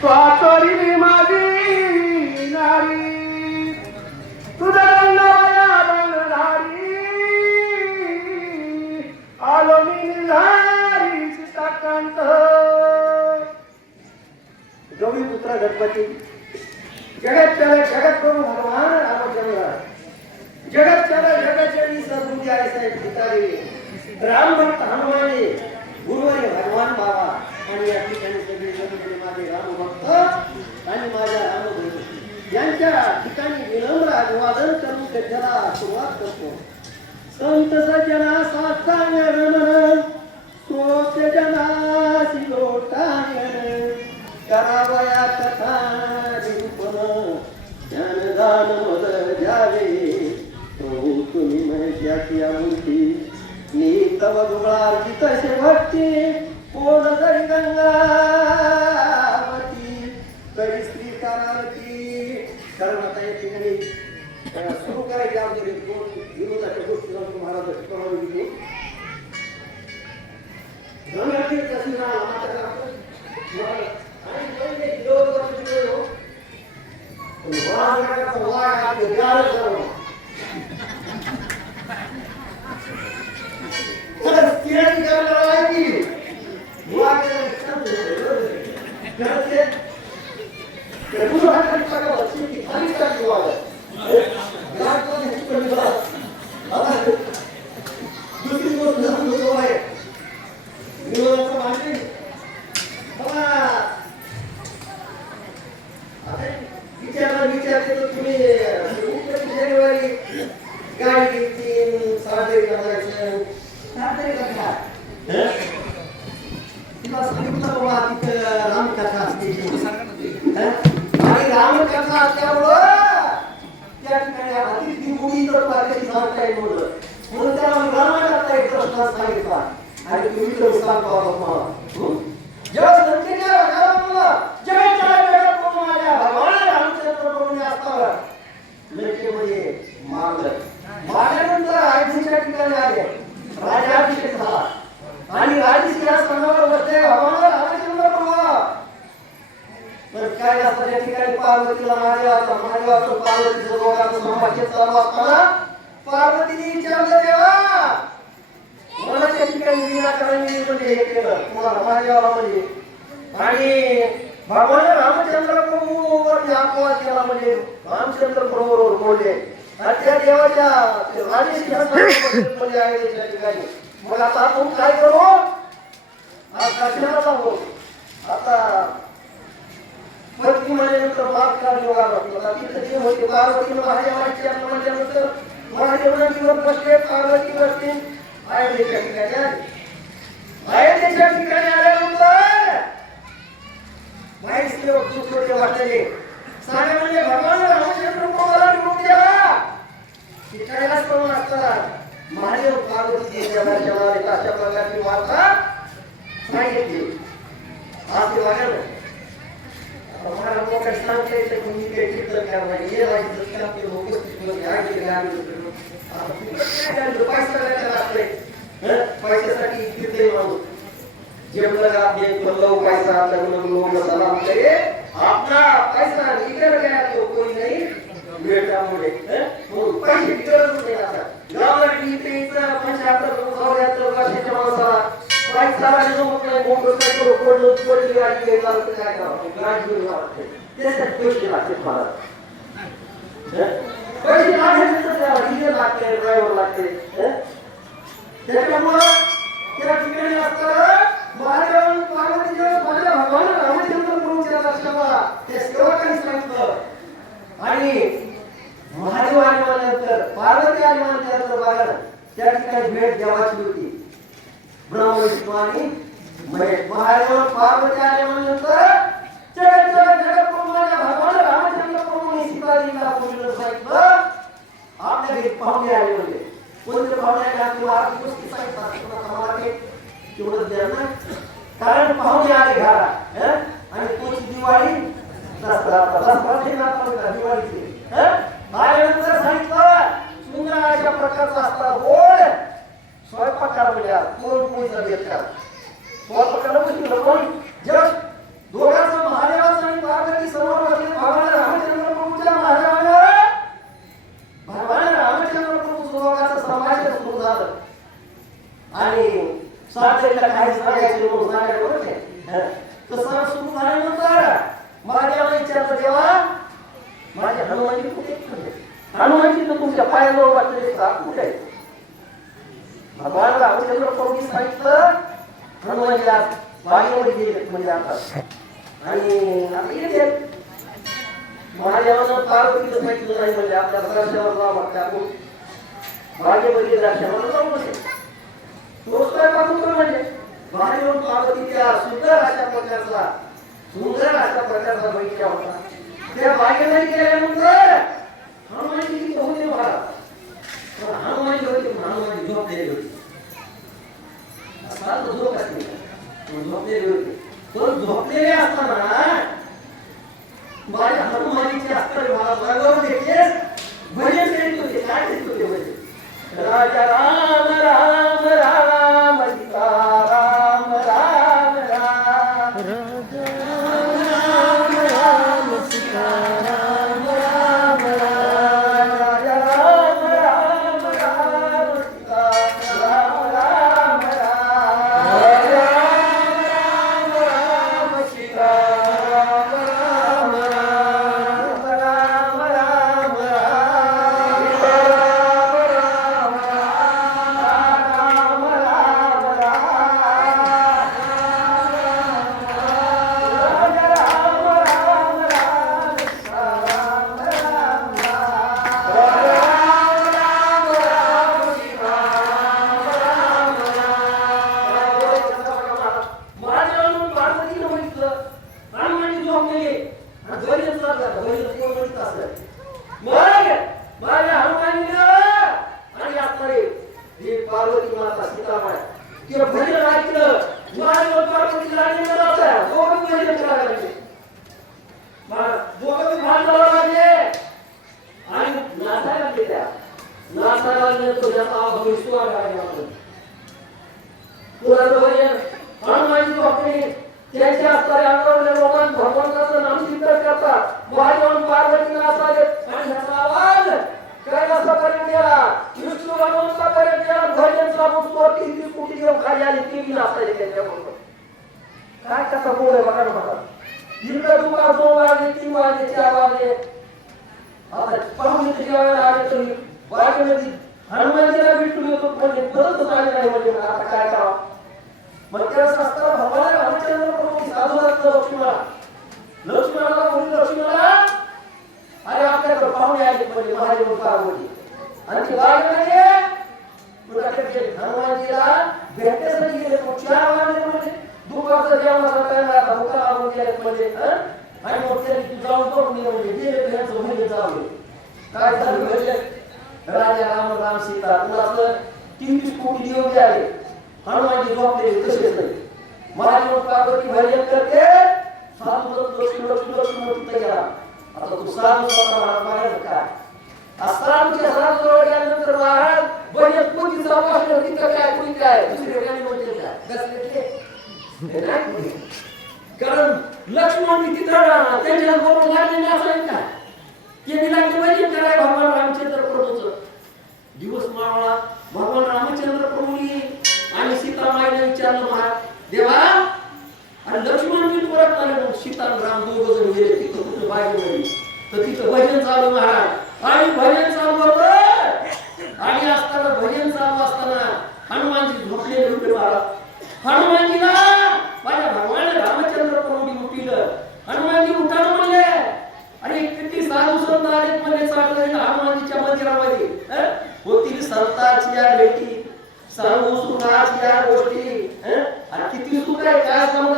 स्वातोरी माझी नारी. तुझा आलो मी निधारी सीताकांत गौरी पुत्र गणपती. जगत चला जगत करू भगवान रामचंद्र जगत चला जगत चली आहे साहेब सीतादेवी राम भक्त हनुमाने गुरुवारी भगवान बाबा. आणि या ठिकाणी माझे राम आणि माझ्या राम यांच्या ठिकाणी विनम्र अभिवादन करून गद्याला सुरुवात करतो. संत सजना साष्टांगण श्रोत जनासी लोटांगण करावया कथा निरूपण जनदान मद द्यावे. तो तुम्ही म्हणजे मूर्ती मी तव दुबळार्जित शेवटची. कोण तरी गंगावती तरी स्त्री करावती. कारण आता या ठिकाणी सुरू करायची अगोदर दोन विनोदाच्या गोष्टी जाऊन महाराज शिकवणार दिली. गंगातीर कसला नाटक आणि पहिले विरोध करत गेलो. पण तर ते- ते पुरुषाला खाली टाकावं, स्त्री खालीच टाकली वाघ. वाघ पण ह्याची पण बघा. आता दुसरी गोष्ट धरून घेतो आहे. विरोधाचं मांडणी. बघा, आता विचारला विचारते तर तुम्ही कुठल्या शनिवारी गाडी घेतली साजरी करायचं साजरी करता तिला सांगितलं बाबा तिथं रामकथा असते आणि रामकथा असल्यामुळं त्या ठिकाणी ती मुली तर पाहिजे सांगता येईल म्हणून त्याला रामायणाचा एक प्रश्न सांगितला आणि तुम्ही तर जेव्हा संकेताला गावाला जगाच्या जगात कोण माझ्या भगवान रामचंद्र प्रभूने असताना लंकेमध्ये अयोध्येच्या ठिकाणी आले. राज्याभिषेक झाला. आणि राजसिंहासनावर बसले भगवान रामचंद्र प्रभू. तर काय असतं त्या ठिकाणी पार्वतीला महादेवाचा महादेवाचं पार्वतीचं दोघांचं संभाषण चालू असताना पार्वतीने विचारलं देवा मनाच्या ठिकाणी विनाकारण म्हणजे हे केलं. तुम्हाला महादेवाला म्हणजे. आणि भगवान रामचंद्र प्रभूवर अपवाद केला म्हणजे रामचंद्र प्रभूवर बोलले. आणि त्या देवाच्या राजसिंहासनावर म्हणजे आहे त्या ठिकाणी. मग आता आपण काय करू? आता आता पत्नी म्हणल्यानंतर बाप काढले वागा तिथं जे होते पार्वतीनं महादेवाची आपलं म्हटल्यानंतर महादेव नदीवर बसले पार्वती बसली. अयोध्येच्या ठिकाणी आले. अयोध्येच्या ठिकाणी आल्यानंतर माहिती दुसरे वाटले. सारे म्हणजे भगवान रामचंद्र प्रभूला निवडून द्यावा शिकायलाच करून असतात महादेव पार्वती देशाच्या अशा प्रकारची वार्ता सांगितली आज ते बघा हमारा लोग का स्थान के से कुछ के कर रहे हैं ये वाली दृष्टि के लोगों को जो ध्यान के ध्यान पैशासाठी किती माणूस जेवढं आपले पल्लव पैसा लग्न लोक सलाम करे आपला पैसा निकल गया तो कोई नहीं पैसे गरज नाही आता गावाला इथे इथं पंचाहत्तर चौऱ्याहत्तर वर्षाच्या माणसाला. पैसा आणि जो काय तर काय करावं गाडी घेऊन लागते पैसे लागते मला पैसे लागले तर लागते ड्रायव्हर लागते त्याच्यामुळं त्या ठिकाणी असताना महादेव पार्वतीच्या माझ्या भगवान रामचंद्र प्रभूच्या लक्षाला त्या सेवकांनी सांगितलं आणि महादेव आल्यानंतर पार्वती आल्यानंतर बघा ना, त्या ठिकाणी भेट देवाची होती ब्रह्म विष्णू आणि महेश म्हणजे महादेव पार्वती आल्यानंतर जगत जगत जगत माझ्या भगवान रामचंद्र प्रभूने सीताजीला बोललं सांगितलं आपल्या घरी पाहुणे आले होते. कोणते पाहुणे आले? आपली आरती गोष्टी द्या ना कारण पाहुणे आले घरात आणि तोच दिवाळी? दसरा दसरा हे दिवाळीचे. आल्यानंतर सांगितलं सुंदर अशा प्रकारचा असता गोड स्वयंपाकाला मिळ्या कोण पूजन घेतल्या स्वयंपाकाला म्हणजे, म्हणजे कोण? जग. दोघांचं महादेवाचं आणि पार्वती सरोवर असले भगवान रामचंद्र प्रभूच्या महादेवाने. भगवान रामचंद्र प्रभू दोघांचा समाज सुरू झालं. आणि साक्षीला काही सांगायचे लोक सांगायचे बरोबर तसं सुरू झाल्यानंतर महादेवाला विचारलं देवा माझ्या हनुमानजी कुठे हनुमानजी तर तुमच्या पायाजवळ वाटले कुठे आहे भगवान रामचंद्र कोणी सांगितलं हनुमानजी आज बागेमध्ये गेले म्हणजे आता. आणि आता येते महादेवानं पार्वतीचं सांगितलं नाही म्हणजे आपल्या दर्शनावर जावं लागतं आपण. बागेमध्ये दर्शनावर जाऊ नये तोच काय पाहतो म्हणजे बाहेर येऊन पार्वतीच्या सुंदर अशा प्रकारचा सुंदर अशा प्रकारचा बगीचा होता. त्या बागेमध्ये गेल्यानंतर हनुमानजी तिथे होते महाराज पण हनुमानजी होते पण हनुमानजी झोपलेले झोप असते पण झोपलेले होते पण झोपलेले असताना माझ्या हनुमानीचे असताना मला जागवून देते भजन करीत होते काय करीत होते भजन राजा राम राम हनुमानजी झोपले त्यांच्या असणारे अंगावरले लोकांना भगवंताचं नाम सिद्ध करतात. महादेवन पार्वती नाचाले आवाज कैलासापर्यंत गेला. विष्णू भगवंतापर्यंत गेला. भजन चालून तो तीन तीन कोटी खाली आले ते बी त्यांच्याबरोबर. काय कसा बोल आहे बघा ना बघा. इकडं दोन वाजले तीन वाजले चार वाजले. पाहुणे जेवायला आले तरी बागेमध्ये हनुमानजीला भेटून येतो. म्हणजे परत आले नाही म्हणजे आता काय करावं? मग त्यावेळेस असताना भगवान रामचंद्र प्रभू साधू लागतं लक्ष्मणाला लक्ष्मणाला म्हणजे अरे आपल्याकडे पाहुणे आले म्हणजे महादेव पार्वती. आणि ती बागेमध्ये तुझ्याकडे हनुमानजीला भेटण्यासाठी गेले चार वाजले म्हणजे. दुपारचं जेवणाचा टाइम आता गेले म्हणजे आणि मग त्यांनी तू जाऊन करून ये म्हणजे गेले तर म्हणजे काय चालू म्हणजे? राजा राम राम सीता तुला तीन कोटी देव द्यावे हनुमानजी झोपले तसेच नाही. महादेव पार्वती भजन करते साधू संत लक्ष्मी लक्ष्मी लक्ष्मी तिथं गेला आता तू साधू स्वतः महाराज मागायचं काय अस्त्रांच्या सराजवळ गेल्यानंतर महाराज भजन कोणी जाऊ तिथं काय कोणी काय? दुसरे गाणी म्हणजे काय बसले कारण लक्ष्मण तिथं त्यांच्या बरोबर लागलेले असायला का? ते बी लागले भजन कराय भगवान रामचंद्र प्रभूचं दिवस मावळा भगवान राम विचारलं महाराज देवा आणि लक्ष्मणजी परत आले मग सीता राम दोघ जण गेले. तिथं कुठं बागेमध्ये तर तिथं भजन चालू महाराज. आणि भजन चालू होतं. आणि असताना भजन चालू असताना हनुमानजी झोपलेले होते महाराज. हनुमानजीला माझ्या भगवान रामचंद्र प्रभूंनी उठिलं. हनुमानजी उठानं म्हणले अरे किती साधू संत आले म्हणजे चाललं हनुमानजीच्या मंदिरामध्ये होतील संताची या भेटी साधू सुनाची या गोष्टी हं? आणि